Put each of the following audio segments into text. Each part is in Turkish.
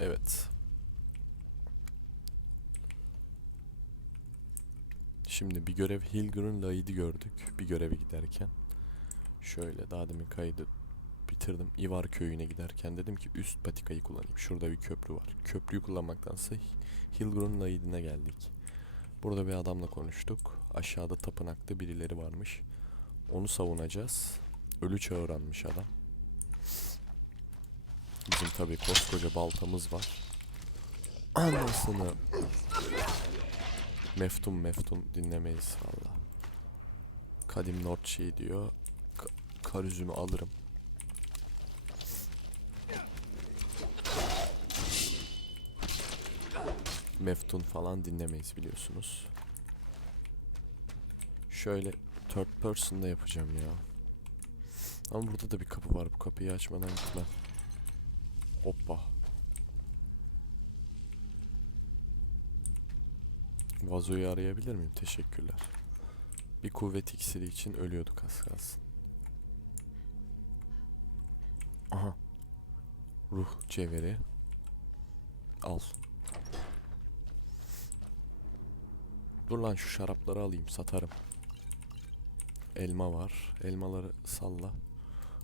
Evet. Şimdi bir görev Hilgur'un Laid'i gördük. Bir göreve giderken. Şöyle daha demin kaydı bitirdim. İvar köyüne giderken dedim ki üst patikayı kullanayım. Şurada bir köprü var. Köprüyü kullanmaktansa Hilgur'un Laid'ine geldik. Burada bir adamla konuştuk. Aşağıda tapınakta birileri varmış. Onu savunacağız. Ölü çağıranmış adam. Bizim tabii koskoca baltamız var. Anasını. Meftun meftun dinlemeyiz valla. Kadim Nordçi diyor. Ka- kar üzümü alırım. Meftun falan dinlemeyiz biliyorsunuz. Şöyle third person'da yapacağım ya. Ama burada da bir kapı var. Bu kapıyı açmadan gitmem. Hoppa. Vazoyu arayabilir miyim? Teşekkürler. Bir kuvvet iksiri için ölüyorduk az kalsın. Aha. Ruh cevheri. Al. Dur lan şu şarapları alayım satarım. Elma var. Elmaları salla.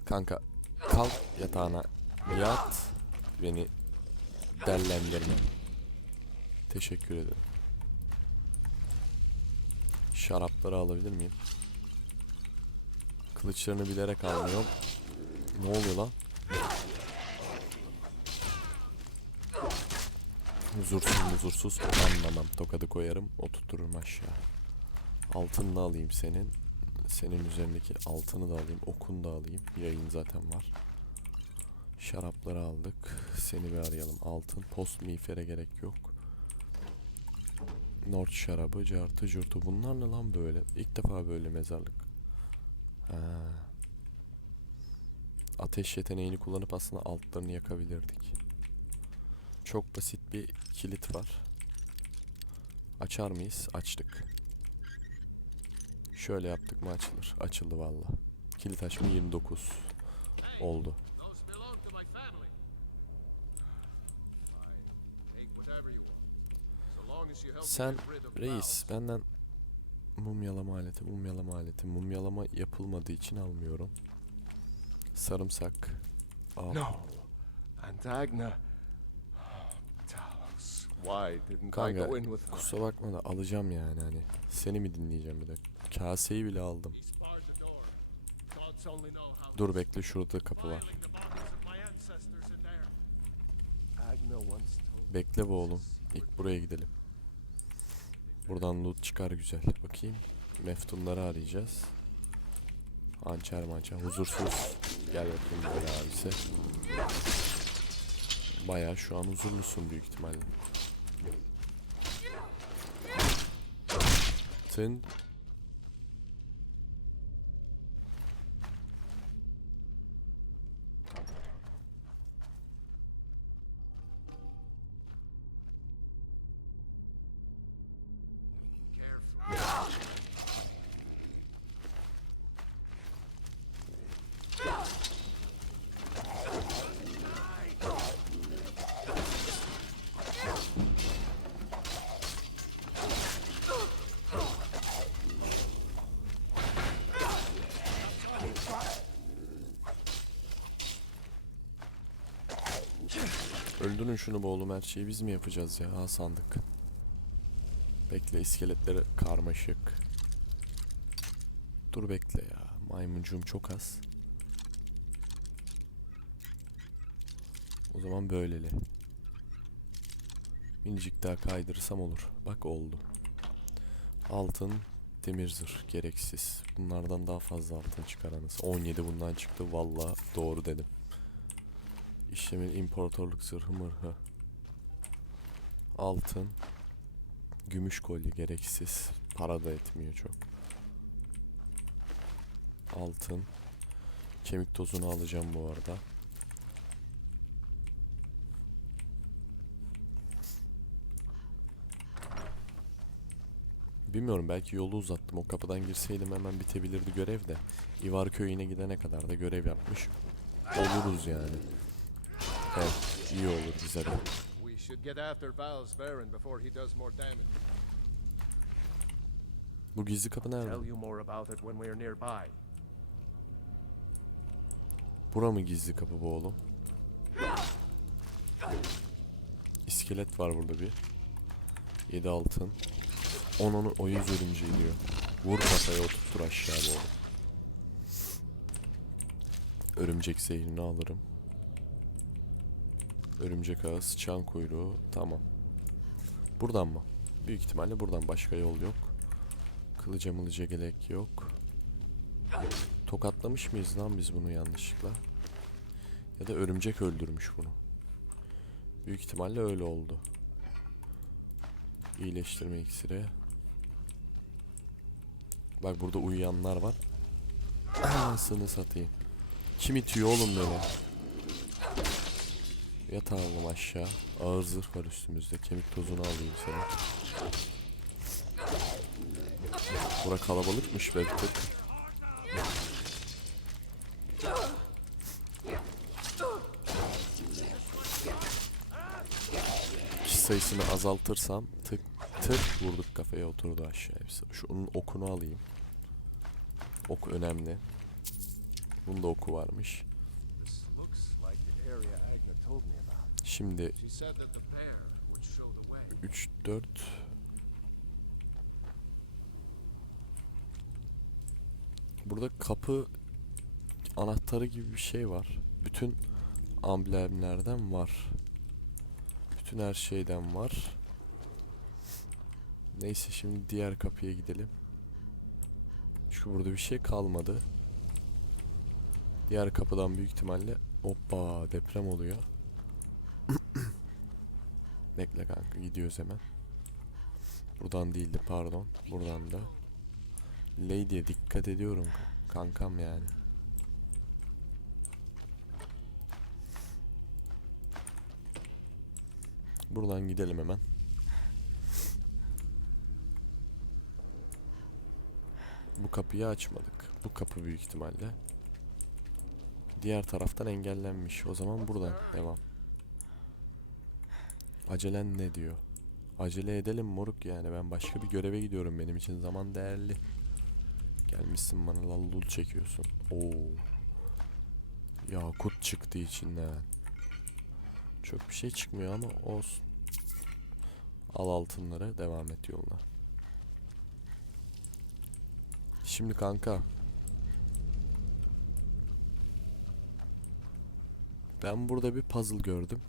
Kanka kalk yatağına yat. Beni dellendirme. Teşekkür ederim. Şarapları alabilir miyim? Kılıçlarını bilerek almıyorum. Ne oluyor lan? Huzursuz huzursuz anlamam. Tokadı koyarım oturturum aşağı. Altını da alayım senin. Senin üzerindeki altını da alayım. Okunu da alayım. Yayın zaten var. Şarapları aldık. Seni bir arayalım. Altın. Post miğfere gerek yok. Nord şarabı, cartı, curtu. Bunlar ne lan böyle? İlk defa böyle mezarlık. Ha. Ateş yeteneğini kullanıp aslında altlarını yakabilirdik. Çok basit bir kilit var. Açar mıyız? Açtık. Şöyle yaptık mı açılır. Açıldı valla. Kilit açma 29 oldu. Sen reis benden mumyalama aleti, mumyalama aleti, mumyalama yapılmadığı için almıyorum. Sarımsak. Al. No. Antagna. Talos. Why didn't I Kanka go in with her? kusura bakma da alacağım yani hani. Seni mi dinleyeceğim bir de. Kaseyi bile aldım. Dur bekle şurada kapı var. Bekle be oğlum. İlk buraya gidelim. Buradan loot çıkar güzel. Bakayım. Meftunları arayacağız. Hançer mançer. Huzursuz. Gel bakayım böyle abisi. Baya şu an huzurlusun büyük ihtimalle. Tın. Öldürün şunu be oğlum her şeyi biz mi yapacağız ya? Ha sandık. Bekle iskeletleri karmaşık. Dur bekle ya. Maymuncuğum çok az. O zaman böyleli. Minicik daha kaydırırsam olur. Bak oldu. Altın, demir zırh gereksiz. Bunlardan daha fazla altın çıkaranız. 17 bundan çıktı. Valla doğru dedim. İşlemin imparatorluk zırhı mırhı. Altın. Gümüş kolye gereksiz. Para da etmiyor çok. Altın. Kemik tozunu alacağım bu arada. Bilmiyorum belki yolu uzattım. O kapıdan girseydim hemen bitebilirdi görev de. İvar köyüne gidene kadar da görev yapmış oluruz yani. Evet. iyi olur bize de. We should get after Val's Baron before he does more damage. Bu gizli kapı nerede? Tell you more about it when we're nearby. Bura mı gizli kapı bu oğlum? İskelet var burada bir. 7 altın. 10 onu o yüz örümceği diyor. Vur kafaya oturtur aşağı bu oğlum. Örümcek zehrini alırım. Örümcek ağı, sıçan kuyruğu. Tamam. Buradan mı? Büyük ihtimalle buradan başka yol yok. Kılıca mılıca gerek yok. Tokatlamış mıyız lan biz bunu yanlışlıkla? Ya da örümcek öldürmüş bunu. Büyük ihtimalle öyle oldu. İyileştirme iksiri. Bak burada uyuyanlar var. Anasını satayım. Kim itiyor oğlum beni? Yat oğlum aşağı. Ağır zırh var üstümüzde. Kemik tozunu alayım sana. Bura kalabalıkmış be bir sayısını azaltırsam tık tık vurduk kafaya oturdu aşağı hepsi. Şu onun okunu alayım. Ok önemli. Bunda oku varmış. Way. 3 4 Burada kapı anahtarı gibi bir şey var. Bütün amblemlerden var. Bütün her şeyden var. Neyse şimdi diğer kapıya gidelim. Çünkü burada bir şey kalmadı. Diğer kapıdan büyük ihtimalle hoppa deprem oluyor. Bekle kanka gidiyoruz hemen. Buradan değildi pardon. Buradan da. Lady'ye dikkat ediyorum ka- kankam yani. Buradan gidelim hemen. Bu kapıyı açmadık. Bu kapı büyük ihtimalle. Diğer taraftan engellenmiş. O zaman buradan devam. Acelen ne diyor? Acele edelim moruk yani ben başka bir göreve gidiyorum benim için zaman değerli. Gelmişsin bana lallul çekiyorsun. Oo. Yakut çıktı içinden. Çok bir şey çıkmıyor ama olsun. Al altınları devam et yoluna. Şimdi kanka. Ben burada bir puzzle gördüm.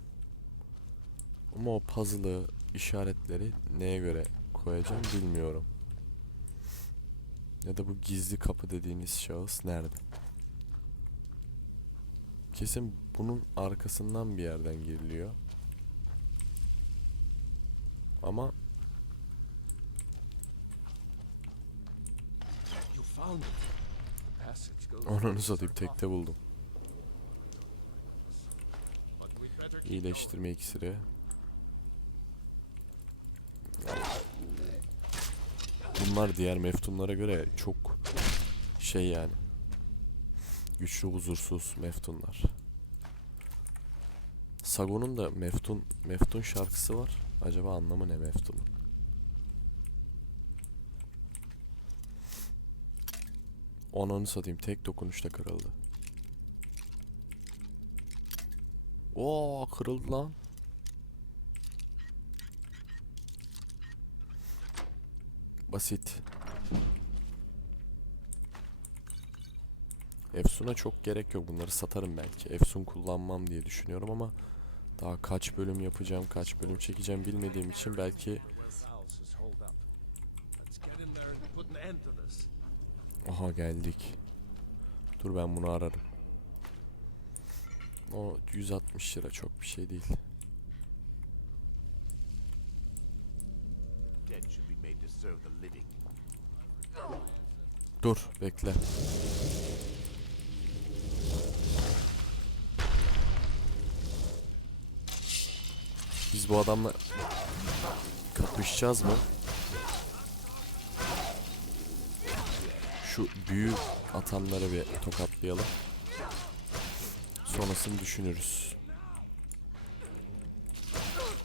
Ama o puzzle'ı, işaretleri neye göre koyacağım bilmiyorum. Ya da bu gizli kapı dediğiniz şahıs nerede? Kesin bunun arkasından bir yerden giriliyor. Ama. Ananı satayım tekte buldum. İyileştirme iksiri. Bunlar diğer meftunlara göre çok şey yani. Güçlü huzursuz meftunlar. Sagon'un da meftun meftun şarkısı var. Acaba anlamı ne meftun? Ananı satayım tek dokunuşta kırıldı. Oo kırıldı lan. Basit. Efsun'a çok gerek yok. Bunları satarım belki. Efsun kullanmam diye düşünüyorum ama daha kaç bölüm yapacağım, kaç bölüm çekeceğim bilmediğim için belki aha geldik. Dur ben bunu ararım. O 160 lira çok bir şey değil. Dead should be made to serve the living. Dur bekle. Biz bu adamla kapışacağız mı? Şu büyü atanları bir tokatlayalım. Sonrasını düşünürüz.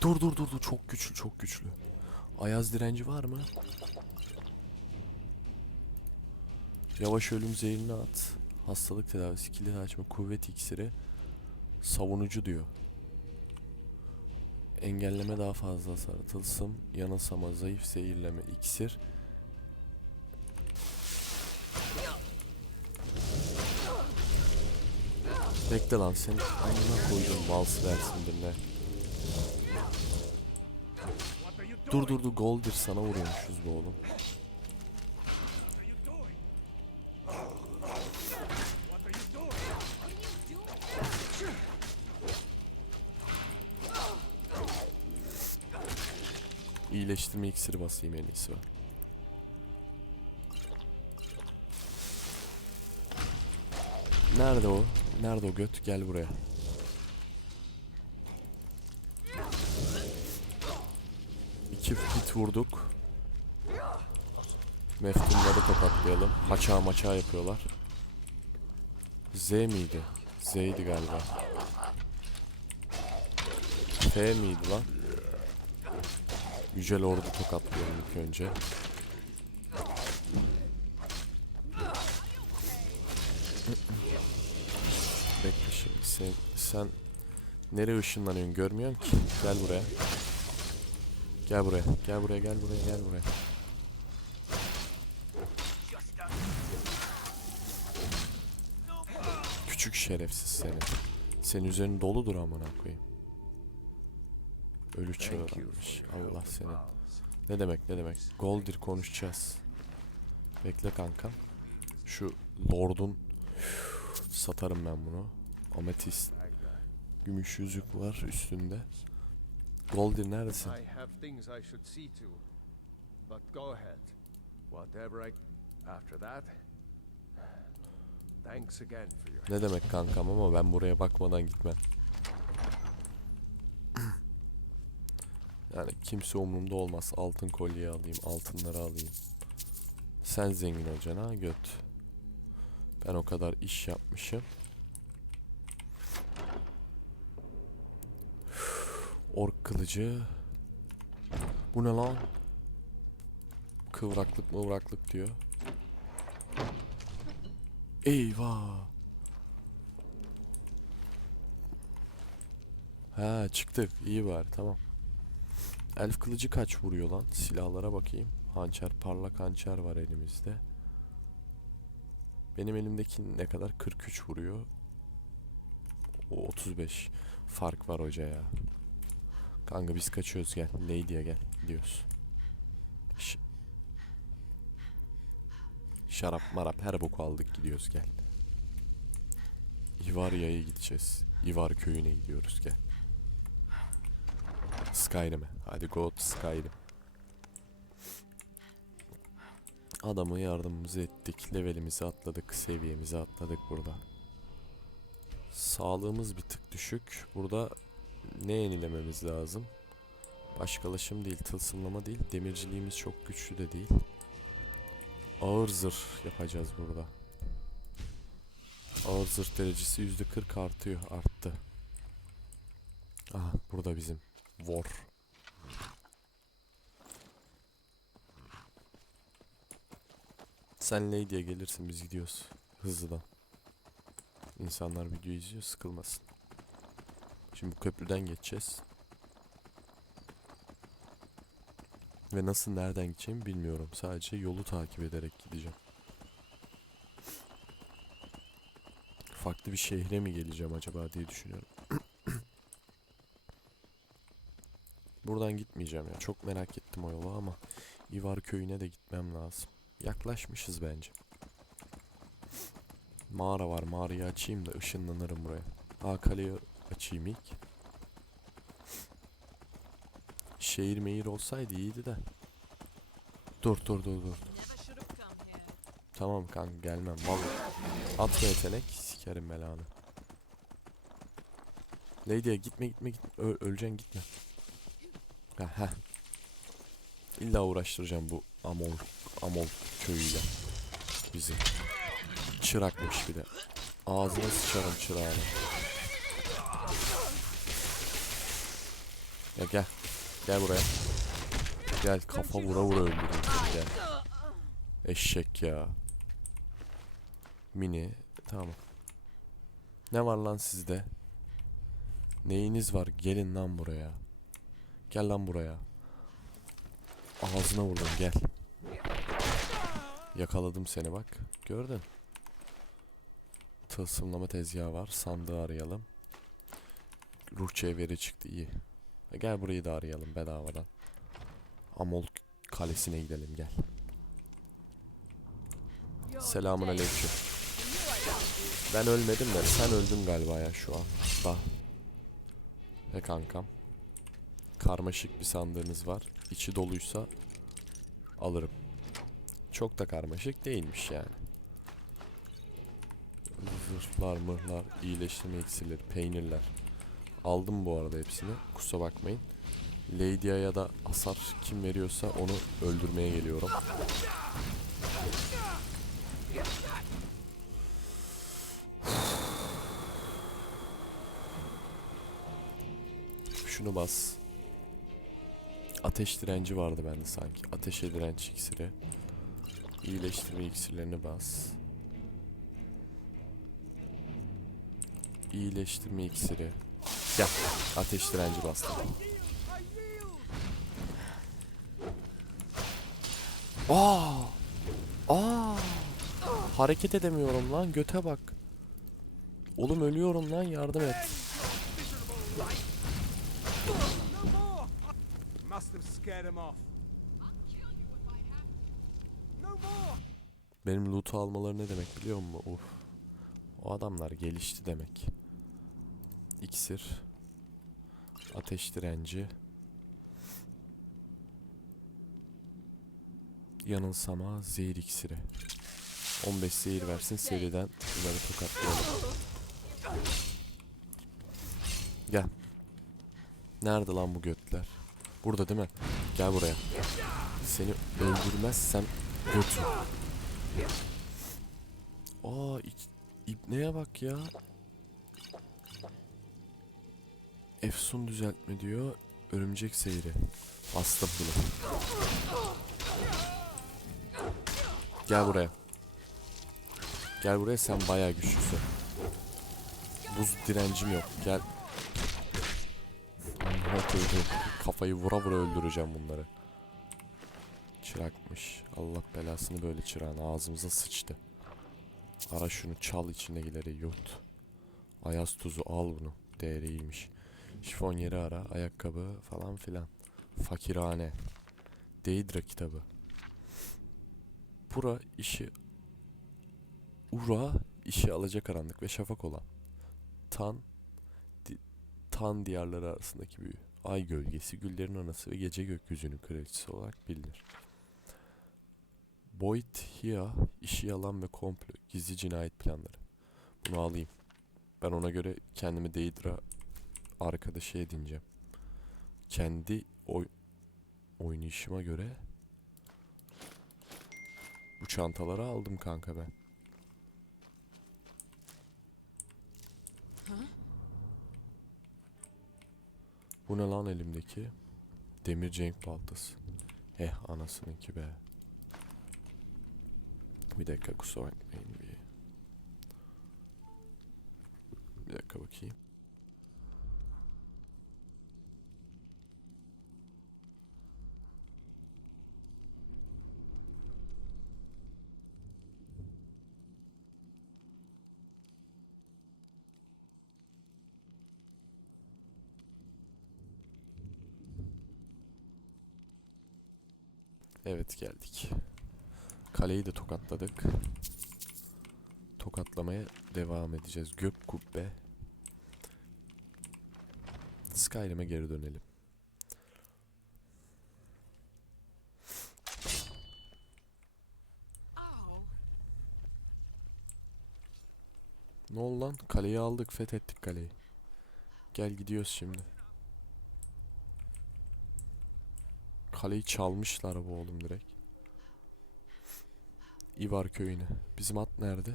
Dur dur dur dur çok güçlü çok güçlü. Ayaz direnci var mı? Yavaş ölüm zehrini at. Hastalık tedavisi, kilit açma, kuvvet iksiri. Savunucu diyor. Engelleme daha fazla hasar. Tılsım, yanılsama, zayıf zehirleme, iksir. Bekle lan sen amına koyduğum balsı versin birine. Dur dur dur Goldir sana vuruyormuşuz bu oğlum. İyileştirme iksiri basayım en iyisi. Nerede o? Nerede o göt? Gel buraya. İki hit vurduk. Meftunları tokatlayalım. Maça maça yapıyorlar. Z miydi? Z'ydi galiba. F miydi lan? Yücel Ordu tokatlayalım ilk önce. Bekle şimdi sen, sen nereye ışınlanıyorsun görmüyorum ki. Gel buraya. Gel buraya. Gel buraya gel buraya gel buraya. Küçük şerefsiz seni. Senin üzerin doludur amına koyayım. Ölü your Allah senin. Ne demek ne demek. Goldir konuşacağız. Bekle kanka. Şu Lord'un satarım ben bunu. Ametist. Gümüş yüzük var üstünde. Goldir neredesin? I have things I should see to. But go ahead. Whatever I. After that. Thanks again for your. Ne demek kankam ama ben buraya bakmadan gitmem. Yani kimse umurumda olmaz. Altın kolye alayım, altınları alayım. Sen zengin olacaksın ha göt. Ben o kadar iş yapmışım. Ork kılıcı. Bu ne lan? Kıvraklık mıvraklık diyor. Eyvah. Ha çıktık. İyi var tamam. Elf kılıcı kaç vuruyor lan? Silahlara bakayım. Hançer, parlak hançer var elimizde. Benim elimdeki ne kadar? 43 vuruyor. O 35. Fark var hoca ya. Kanka biz kaçıyoruz gel. Lady'ye gel. Gidiyoruz. Ş- Şarap marap her boku aldık gidiyoruz gel. İvarya'ya gideceğiz. İvar köyüne gidiyoruz gel. Skyrim'e. Hadi go to Skyrim. Adamı yardımımızı ettik. Levelimizi atladık. Seviyemizi atladık burada. Sağlığımız bir tık düşük. Burada ne yenilememiz lazım? Başkalaşım değil, tılsımlama değil. Demirciliğimiz çok güçlü de değil. Ağır zırh yapacağız burada. Ağır zırh derecesi %40 artıyor, arttı. Aha burada bizim War. Sen Lady'ye gelirsin biz gidiyoruz hızlıdan. İnsanlar video izliyor sıkılmasın. Şimdi bu köprüden geçeceğiz. Ve nasıl nereden gideceğimi bilmiyorum. Sadece yolu takip ederek gideceğim. Farklı bir şehre mi geleceğim acaba diye düşünüyorum. Buradan gitmeyeceğim ya. Çok merak ettim o yolu ama İvar köyüne de gitmem lazım. Yaklaşmışız bence. Mağara var. Mağarayı açayım da ışınlanırım buraya. Aa kaleyi açayım ilk. Şehir mehir olsaydı iyiydi de. Dur dur dur dur. Tamam kanka gelmem vallahi. Atma yetenek sikerim belanı. Lady'ye gitme gitme gitme. Ö- öleceksin gitme. Heh. İlla uğraştıracağım bu Amol Amol köyüyle. Bizi. Çırakmış bir de. Ağzına sıçarım çırağını. Ya gel. Gel buraya. Gel kafa vura vura seni, gel. Eşek ya. Mini. Tamam. Ne var lan sizde? Neyiniz var? Gelin lan buraya. Gel lan buraya. Ağzına vurdum gel. Yakaladım seni bak. Gördün. Tılsımlama tezgahı var. Sandığı arayalım. Ruh çeviri çıktı iyi. E Gel burayı da arayalım bedavadan. Amol kalesine gidelim gel. Selamun aleyküm. Ben ölmedim de sen öldün galiba ya şu an. Da. Ve kankam. Karmaşık bir sandığınız var. İçi doluysa alırım. Çok da karmaşık değilmiş yani. Zırhlar, mırhlar, iyileştirme iksirleri, peynirler. Aldım bu arada hepsini. Kusura bakmayın. Lady'ye ya da hasar kim veriyorsa onu öldürmeye geliyorum. Şunu bas. Ateş direnci vardı bende sanki. Ateşe direnç iksiri. İyileştirme iksirlerini bas. İyileştirme iksiri. Gel. Ateş direnci bastım. Aa! Aa! Hareket edemiyorum lan. Göte bak. Oğlum ölüyorum lan. Yardım et. Benim loot'u almaları ne demek biliyor musun? Uf. O adamlar gelişti demek. İksir. Ateş direnci. Yanılsama zehir iksiri. 15 zehir versin seriden bunları tokatlayalım. Gel. Nerede lan bu götler? Burada değil mi? Gel buraya. Seni öldürmezsem götüm. Aa İbneye bak ya. Efsun düzeltme diyor. Örümcek seyri. Bastım bunu. Gel buraya. Gel buraya sen bayağı güçlüsün. Buz direncim yok. Gel. Koyduğum Kafayı vura vura öldüreceğim bunları. Çırakmış. Allah belasını böyle çırağın ağzımıza sıçtı. Ara şunu çal içindekileri yut. Ayaz tuzu al bunu. Değeri iyiymiş. Şifon yeri ara. Ayakkabı falan filan. Fakirhane. Deidra kitabı. Pura işi Ura işi alacakaranlık ve şafak olan. Tan di- Tan diyarları arasındaki büyü. Ay gölgesi, güllerin anası ve gece gökyüzünün kraliçesi olarak bilinir. Boyd Hia, işi yalan ve komplo, gizli cinayet planları. Bunu alayım. Ben ona göre kendimi Deidra arkadaşı edineceğim. Kendi oy oynayışıma göre bu çantaları aldım kanka ben. Bu ne lan elimdeki? Demir cenk baltası. Eh anasınınki be. Bir dakika kusura bakmayın bir. Bir dakika bakayım. Evet geldik. Kaleyi de tokatladık. Tokatlamaya devam edeceğiz. Gök kubbe. Skyrim'e geri dönelim. Ne oldu lan? Kaleyi aldık, fethettik kaleyi. Gel gidiyoruz şimdi. Kaleyi çalmışlar bu oğlum direkt. İvar köyüne. Bizim at nerede?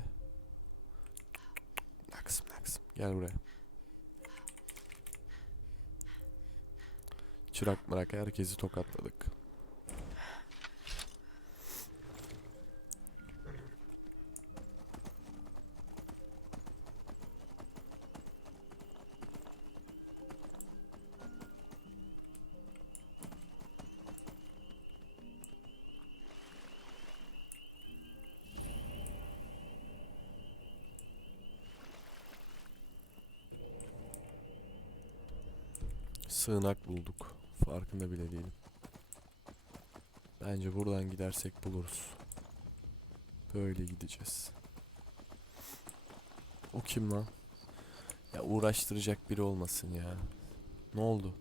Naksım naksım. Gel buraya. çırak mırak herkesi tokatladık. Sığınak bulduk. Farkında bile değilim. Bence buradan gidersek buluruz. Böyle gideceğiz. O kim lan? Ya uğraştıracak biri olmasın ya. Ne oldu?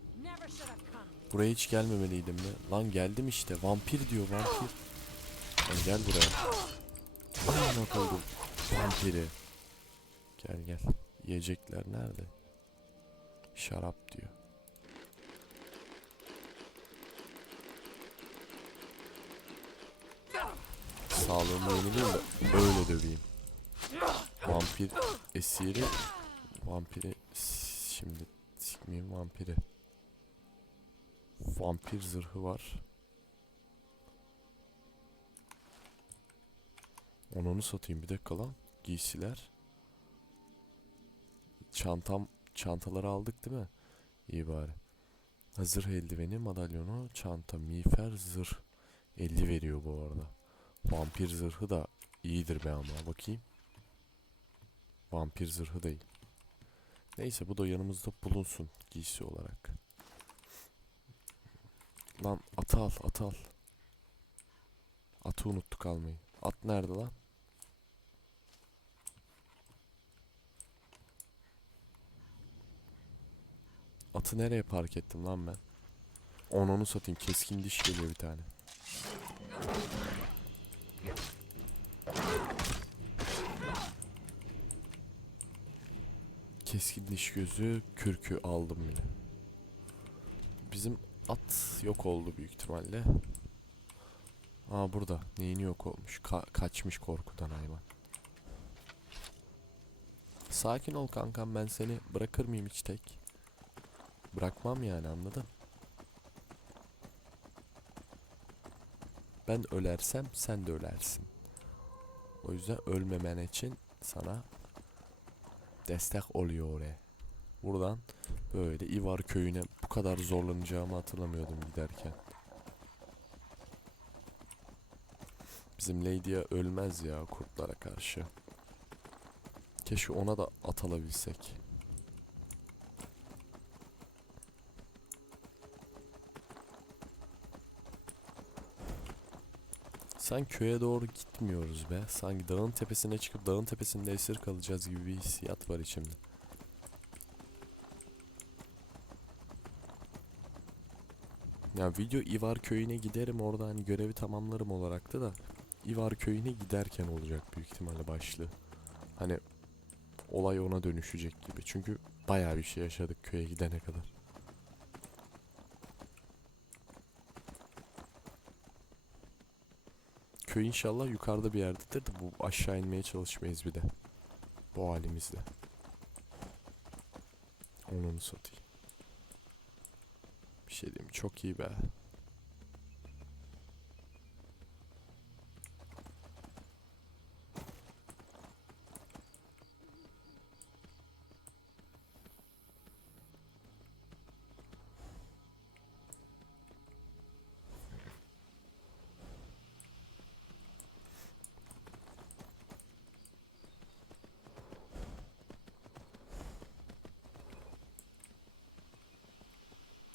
Buraya hiç gelmemeliydim mi? Lan geldim işte. Vampir diyor vampir. Lan gel buraya. Lan koydum. Vampiri. Gel gel. Yiyecekler nerede? Şarap diyor. Sağlığımı yenileyim de öyle döveyim. Vampir esiri vampiri şimdi sikmeyeyim vampiri. Vampir zırhı var. Onu onu satayım bir dakika lan. Giysiler. Çantam çantaları aldık değil mi? İyi bari. Hazır eldiveni, madalyonu, çanta, miğfer, zırh. 50 veriyor bu arada. Vampir zırhı da iyidir be ama bakayım. Vampir zırhı değil. Neyse bu da yanımızda bulunsun giysi olarak. Lan atı al atı al. Atı unuttuk almayı. At nerede lan? Atı nereye park ettim lan ben? Onu onu satayım. Keskin diş geliyor bir tane. Keskin diş gözü kürkü aldım bile. Bizim at yok oldu büyük ihtimalle. Aa burada. Neyini yok olmuş. Ka- kaçmış korkudan hayvan. Sakin ol kankam ben seni bırakır mıyım hiç tek? Bırakmam yani anladın? Ben ölersem sen de ölersin. O yüzden ölmemen için sana destek oluyor oraya. Buradan böyle İvar köyüne bu kadar zorlanacağımı hatırlamıyordum giderken. Bizim Lady'ye ölmez ya kurtlara karşı. Keşke ona da at Sen köye doğru gitmiyoruz be. Sanki dağın tepesine çıkıp dağın tepesinde esir kalacağız gibi bir hissiyat var içimde. Ya video İvar köyüne giderim orada hani görevi tamamlarım olaraktı da İvar köyüne giderken olacak büyük ihtimalle başlığı. Hani olay ona dönüşecek gibi. Çünkü bayağı bir şey yaşadık köye gidene kadar. Köy inşallah yukarıda bir yerdedir de bu aşağı inmeye çalışmayız bir de. Bu halimizde. Onu satayım. Bir şey diyeyim çok iyi be.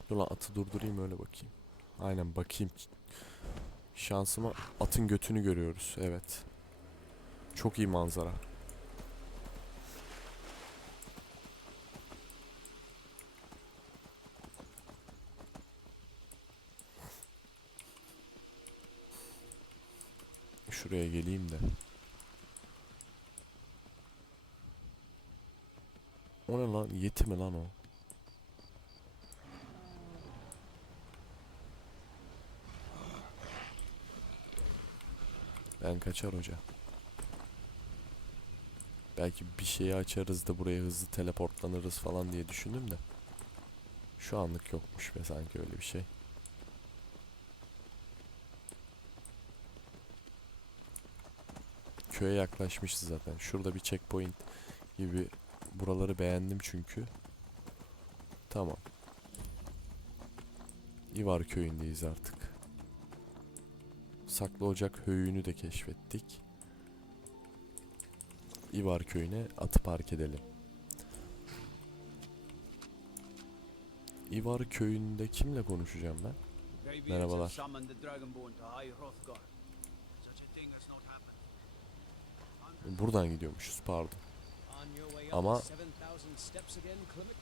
Dur lan atı durdurayım öyle bakayım. Aynen bakayım. Şansıma atın götünü görüyoruz. Evet. Çok iyi manzara. Şuraya geleyim de. O ne lan? Yeti mi lan o? Ben kaçar hoca. Belki bir şeyi açarız da buraya hızlı teleportlanırız falan diye düşündüm de. Şu anlık yokmuş be sanki öyle bir şey. Köye yaklaşmışız zaten. Şurada bir checkpoint gibi buraları beğendim çünkü. Tamam. İvar köyündeyiz artık. Saklı Ocak höyüğünü de keşfettik. İvar köyüne atı park edelim. İvar köyünde kimle konuşacağım ben? Merhabalar. Buradan gidiyormuşuz pardon. Ama- the 7,000 steps again, Clement?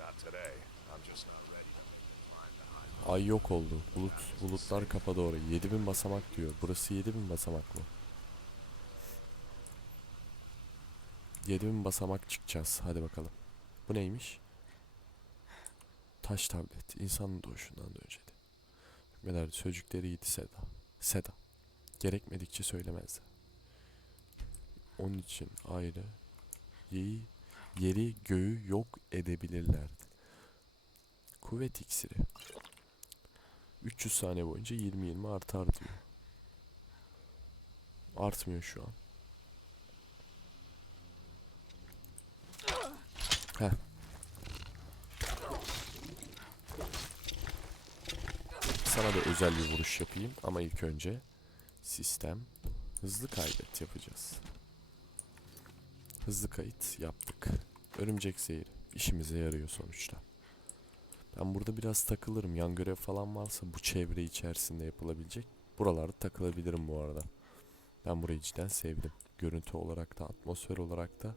Not today. I'm just not ready to climb the high Ay yok oldu. Bulut, bulutlar kapadı orayı. 7000 basamak diyor. Burası 7000 basamak mı? 7000 basamak çıkacağız. Hadi bakalım. Bu neymiş? Taş tablet. İnsanın doğuşundan da önceydi. Hükmeder sözcükleriydi Seda. Seda. Gerekmedikçe söylemezdi. Onun için ayrı yeri, yeri göğü yok edebilirlerdi. Kuvvet iksiri. 300 saniye boyunca 20-20 artar diyor. Artmıyor şu an. Heh. Sana da özel bir vuruş yapayım ama ilk önce sistem hızlı kaydet yapacağız. Hızlı kayıt yaptık. Örümcek zehri işimize yarıyor sonuçta. Ben burada biraz takılırım. Yan görev falan varsa bu çevre içerisinde yapılabilecek. Buralarda takılabilirim bu arada. Ben burayı cidden sevdim. Görüntü olarak da atmosfer olarak da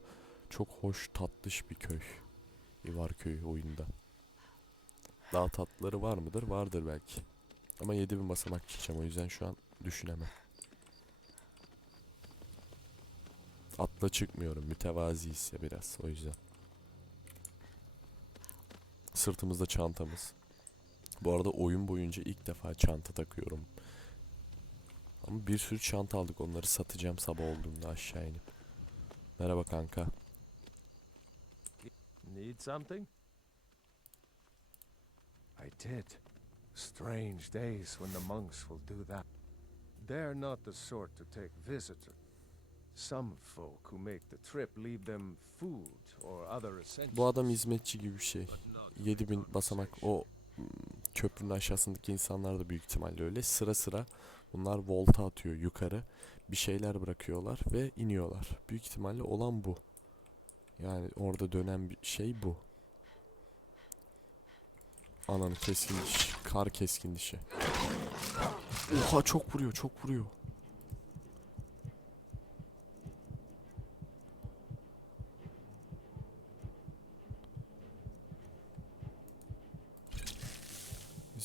çok hoş tatlış bir köy. İvar köyü oyunda. Daha tatlıları var mıdır? Vardır belki. Ama 7000 basamak çıkacağım o yüzden şu an düşünemem. Atla çıkmıyorum. Mütevazi ise biraz o yüzden. Sırtımızda çantamız. Bu arada oyun boyunca ilk defa çanta takıyorum. Ama bir sürü çanta aldık. Onları satacağım sabah olduğunda aşağı inip. Merhaba kanka. Need something? I did. Strange days when the monks will do that. They're not the sort to take visitors. Some folk who make the trip leave them food or other essentials. Bu adam hizmetçi gibi bir şey. 7000 basamak o köprünün aşağısındaki insanlar da büyük ihtimalle öyle. Sıra sıra bunlar volta atıyor yukarı. Bir şeyler bırakıyorlar ve iniyorlar. Büyük ihtimalle olan bu. Yani orada dönen bir şey bu. Ananı keskin diş. Kar keskin dişi. Oha çok vuruyor çok vuruyor.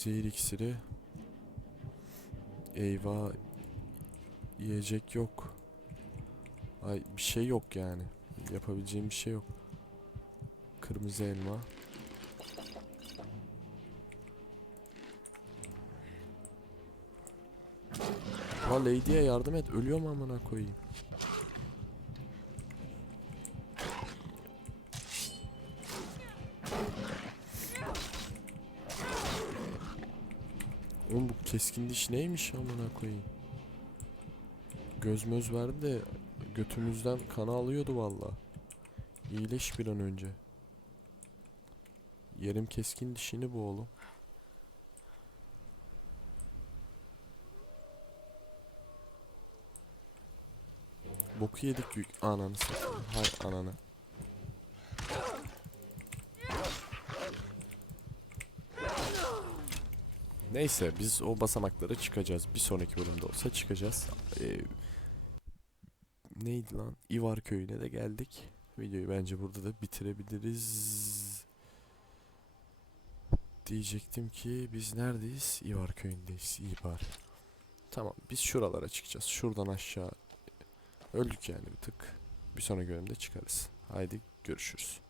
Zehir iksiri. Eyvah. Yiyecek yok. Ay bir şey yok yani. Yapabileceğim bir şey yok. Kırmızı elma. La Lady'ye yardım et. Ölüyor mu amına koyayım? Oğlum bu keskin diş neymiş amına koyayım? Göz möz verdi de götümüzden kana alıyordu valla. İyileş bir an önce. Yerim keskin dişini bu oğlum. Boku yedik yük. Ananı satayım. Hay ananı. Neyse biz o basamaklara çıkacağız. Bir sonraki bölümde olsa çıkacağız. Ee, neydi lan? İvar köyüne de geldik. Videoyu bence burada da bitirebiliriz. Diyecektim ki biz neredeyiz? İvar köyündeyiz. İvar. Tamam biz şuralara çıkacağız. Şuradan aşağı öldük yani bir tık. Bir sonraki bölümde çıkarız. Haydi görüşürüz.